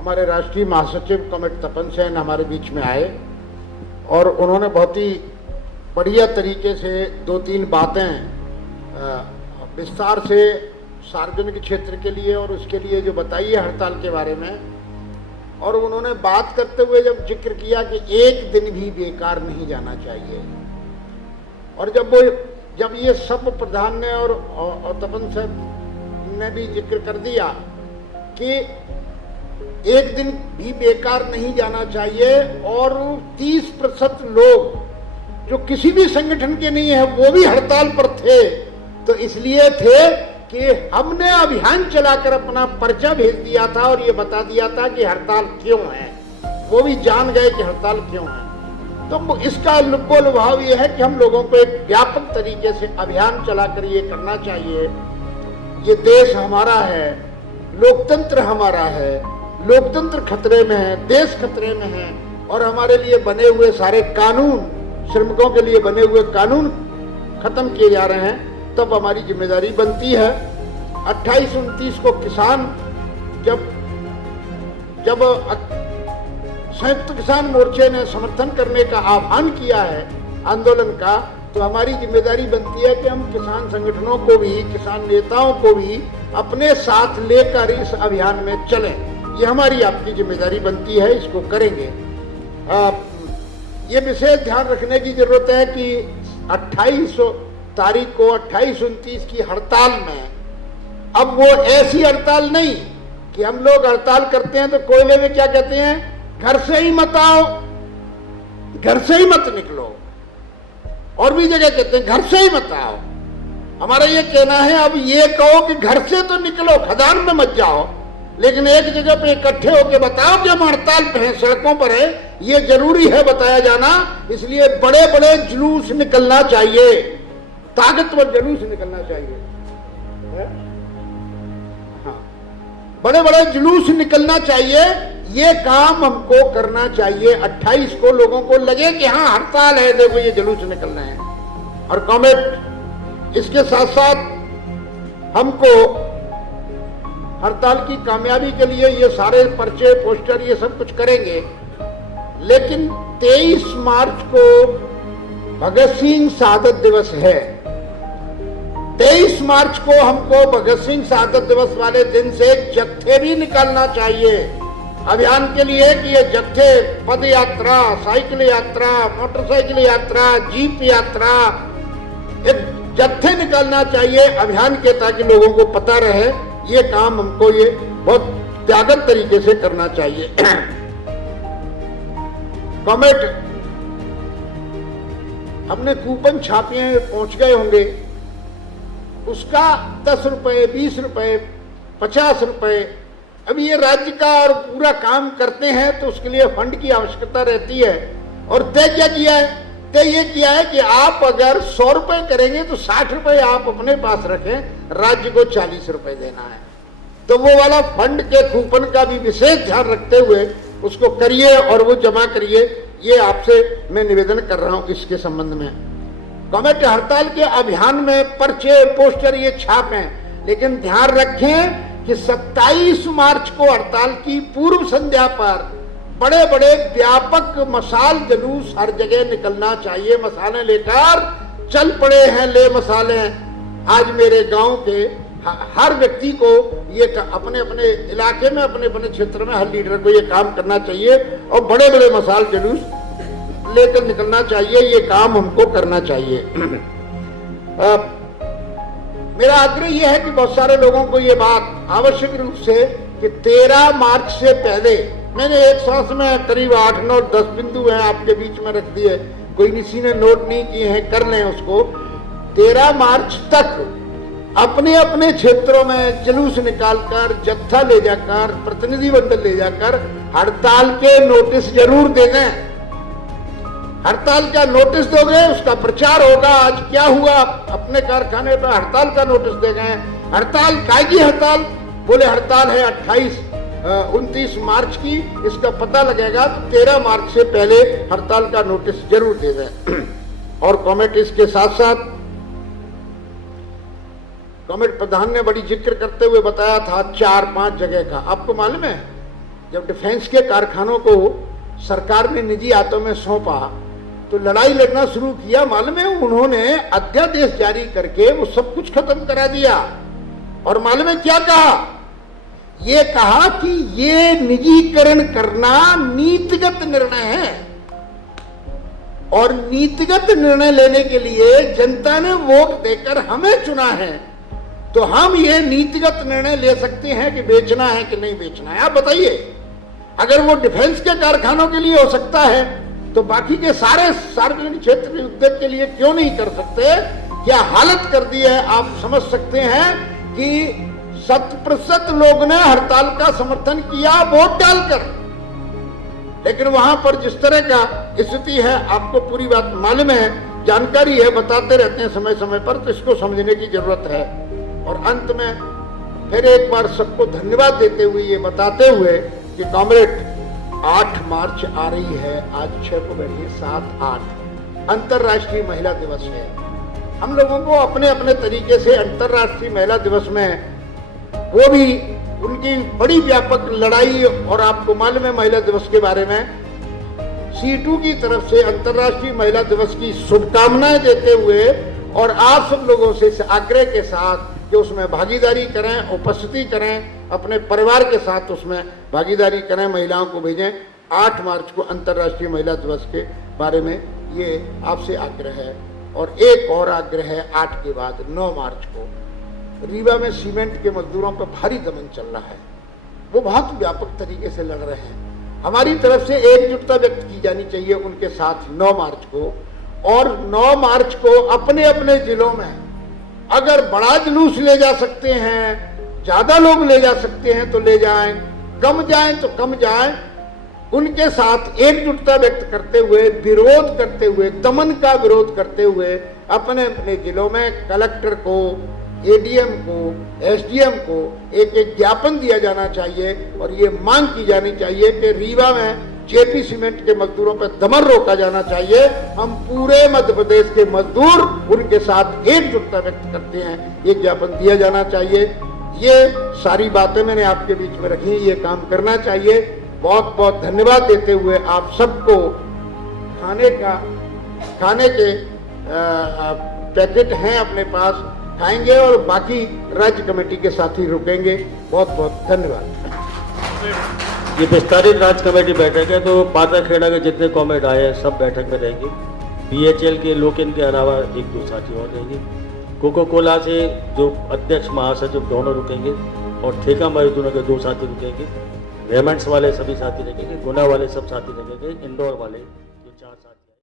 हमारे राष्ट्रीय महासचिव कॉमरेड तपन सेन हमारे बीच में आए और उन्होंने बहुत ही बढ़िया तरीके से 2-3 बातें विस्तार से सार्वजनिक क्षेत्र के लिए और उसके लिए जो बताई है हड़ताल के बारे में। और उन्होंने बात करते हुए जब जिक्र किया कि एक दिन भी बेकार नहीं जाना चाहिए, और जब ये सब प्रधान ने और तपन साहब ने भी जिक्र कर दिया कि एक दिन भी बेकार नहीं जाना चाहिए, और 30% लोग जो किसी भी संगठन के नहीं है वो भी हड़ताल पर थे, तो इसलिए थे कि हमने अभियान चलाकर अपना पर्चा भेज दिया था और ये बता दिया था कि हड़ताल क्यों है। वो भी जान गए कि हड़ताल क्यों है। तो इसका लुब्बो भाव ये है कि हम लोगों को एक व्यापक तरीके से अभियान चलाकर ये करना चाहिए। ये देश हमारा है, लोकतंत्र हमारा है, लोकतंत्र खतरे में है, देश खतरे में है, और हमारे लिए बने हुए सारे कानून, श्रमिकों के लिए बने हुए कानून खत्म किए जा रहे हैं। तब हमारी जिम्मेदारी बनती है। 28-29 को किसान जब संयुक्त किसान मोर्चे ने समर्थन करने का आह्वान किया है आंदोलन का, तो हमारी जिम्मेदारी बनती है कि हम किसान संगठनों को भी, किसान नेताओं को भी अपने साथ लेकर इस अभियान में चलें। ये हमारी आपकी जिम्मेदारी बनती है, इसको करेंगे। ये विशेष ध्यान रखने की जरूरत है कि 28 तारीख को 28-29 की हड़ताल में, अब वो ऐसी हड़ताल नहीं कि हम लोग हड़ताल करते हैं तो कोयले में क्या कहते हैं, घर से ही मत आओ, घर से ही मत निकलो, और भी जगह कहते हैं घर से ही मत आओ। हमारा ये कहना है अब ये कहो कि घर से तो निकलो, खदान में मत जाओ, लेकिन एक जगह पे इकट्ठे होकर बताओ कि हम हड़ताल पे हैं, सड़कों पर है, ये जरूरी है बताया जाना। इसलिए बड़े बड़े जुलूस निकलना चाहिए, ताकतवर जुलूस निकलना चाहिए, हाँ, बड़े बड़े जुलूस निकलना चाहिए। ये काम हमको करना चाहिए। 28 को लोगों को लगे कि हाँ हड़ताल है, देखो ये जुलूस निकलना है। और कॉमरेड, इसके साथ साथ हमको हड़ताल की कामयाबी के लिए ये सारे पर्चे, पोस्टर, ये सब कुछ करेंगे, लेकिन 23 मार्च को भगत सिंह शहादत दिवस है। 23 मार्च को हमको भगत सिंह शहादत दिवस वाले दिन से जत्थे भी निकालना चाहिए अभियान के लिए, कि ये जत्थे, पद यात्रा, साइकिल यात्रा, मोटरसाइकिल यात्रा, जीप यात्रा, एक जत्थे निकालना चाहिए अभियान के, ताकि लोगों को पता रहे। ये काम हमको ये बहुत त्यागत तरीके से करना चाहिए। कॉमेट, हमने कूपन छापे पहुंच गए होंगे, उसका 10 रुपए, 20 रुपए, 50 रुपए, अभी ये राज्य का और पूरा काम करते हैं तो उसके लिए फंड की आवश्यकता रहती है। और तय क्या किया है? तय ये किया है कि आप अगर 100 रुपए करेंगे तो 60 रुपए आप अपने पास रखें, राज्य को 40 रुपए देना है। तो वो वाला फंड के कूपन का भी विशेष ध्यान रखते हुए उसको करिए और वो जमा करिए। ये आपसे मैं निवेदन कर रहा हूं इसके संबंध में। कॉमरेड, हड़ताल के अभियान में पर्चे, पोस्टर ये छापें, लेकिन ध्यान रखें कि 27 मार्च को हड़ताल की पूर्व संध्या पर बड़े बड़े व्यापक मसाल जुलूस हर जगह निकलना चाहिए। मसाले लेकर चल पड़े हैं, ले मसाले। आज मेरे गांव के हर व्यक्ति को ये अपने अपने इलाके में, अपने अपने क्षेत्र में हर लीडर को ये काम करना चाहिए और बड़े बड़े मसाल जुलूस लेकर निकलना चाहिए। ये काम हमको करना चाहिए। मेरा आग्रह यह है कि बहुत सारे लोगों को ये बात आवश्यक रूप से कि 13 मार्च से पहले, मैंने एक सांस में करीब 8, 9, 10 बिंदु हैं आपके बीच में रख दिए, कोई किसी ने नोट नहीं किए हैं, कर लें उसको। 13 मार्च तक अपने अपने क्षेत्रों में जुलूस निकालकर, जत्था ले जाकर, प्रतिनिधि मंडल ले जाकर हड़ताल के नोटिस जरूर दे दें। हड़ताल का नोटिस दोगे, उसका प्रचार होगा। आज क्या हुआ, अपने कारखाने पर हड़ताल का नोटिस दे गए। हड़ताल कायगी हड़ताल, बोले हड़ताल है 29 मार्च की, इसका पता लगेगा तो 13 मार्च से पहले हड़ताल का नोटिस जरूर दे दें। और कॉमेट, इसके साथ साथ कॉमेट प्रधान ने बड़ी जिक्र करते हुए बताया था 4-5 जगह का, आपको मालूम है जब डिफेंस के कारखानों को सरकार ने निजी हाथों में सौंपा तो लड़ाई लड़ना शुरू किया। मालूम है उन्होंने अध्यादेश जारी करके वो सब कुछ खत्म करा दिया। और मालूम है क्या कहा? ये कहा कि ये निजीकरण करना नीतिगत निर्णय है और नीतिगत निर्णय लेने के लिए जनता ने वोट देकर हमें चुना है, तो हम ये नीतिगत निर्णय ले सकते हैं कि बेचना है कि नहीं बेचना है। आप बताइए, अगर वो डिफेंस के कारखानों के लिए हो सकता है तो बाकी के सारे सार्वजनिक क्षेत्र के उद्योग के लिए क्यों नहीं कर सकते? क्या हालत कर दी है आप समझ सकते हैं कि 100% लोग ने हड़ताल का समर्थन किया वोट डालकर, लेकिन वहां पर जिस तरह का स्थिति है आपको पूरी बात मालूम है, जानकारी है, बताते रहते हैं समय समय पर, तो इसको समझने की जरूरत है। और अंत में फिर एक बार सबको धन्यवाद देते हुए ये बताते हुए कि कॉमरेड 8 मार्च आ रही है, आज 6 को बैठिए, 7-8 अंतर्राष्ट्रीय महिला दिवस है। हम लोगों को अपने अपने तरीके से अंतर्राष्ट्रीय महिला दिवस में वो भी उनकी बड़ी व्यापक लड़ाई, और आपको मालूम है महिला दिवस के बारे में C2 की तरफ से अंतर्राष्ट्रीय महिला दिवस की शुभकामनाएं देते हुए और आप सब लोगों से इस आग्रह के साथ कि उसमें भागीदारी करें, उपस्थिति करें, अपने परिवार के साथ उसमें भागीदारी करें, महिलाओं को भेजें। 8 मार्च को अंतर्राष्ट्रीय महिला दिवस के बारे में ये आपसे आग्रह है। और एक और आग्रह है, 8 के बाद 9 मार्च को रीवा में सीमेंट के मजदूरों पर भारी दमन चल रहा है, वो बहुत व्यापक तरीके से लड़ रहे हैं। हमारी तरफ से एकजुटता व्यक्त की जानी चाहिए उनके साथ 9 मार्च को। और 9 मार्च को अपने अपने जिलों में अगर बड़ा जुलूस ले जा सकते हैं, ज्यादा लोग ले जा सकते हैं तो ले जाएं, कम जाएं तो कम जाएं, उनके साथ एकजुटता व्यक्त करते हुए, विरोध करते हुए, दमन का विरोध करते हुए अपने अपने जिलों में कलेक्टर को, एडीएम को, एसडीएम को एक एक ज्ञापन दिया जाना चाहिए और ये मांग की जानी चाहिए कि रीवा में जेपी सीमेंट के मजदूरों पर दमन रोका जाना चाहिए। हम पूरे मध्य प्रदेश के मजदूर उनके साथ एकजुटता व्यक्त करते हैं, ये ज्ञापन दिया जाना चाहिए। ये सारी बातें मैंने आपके बीच में रखी, ये काम करना चाहिए। बहुत बहुत धन्यवाद देते हुए आप सबको खाने के पैकेट हैं अपने पास, खाएंगे और बाकी राज्य कमेटी के साथी रुकेंगे। बहुत बहुत धन्यवाद। ये विस्तारित राज्य कमेटी बैठक है, तो पाताखेड़ा के जितने कॉमेड आए हैं सब बैठक में रहेंगे। बीएचएल के लोकिन के अलावा 1-2 साथी और रहेंगे। कोको कोला से जो अध्यक्ष महासचिव दोनों रुकेंगे और ठेका मजदूरों के 2 साथी रुकेंगे। रेमंड्स वाले सभी साथी रहेंगे, गुना वाले सब साथी रहेंगे, इंदौर वाले ये 4 साथी।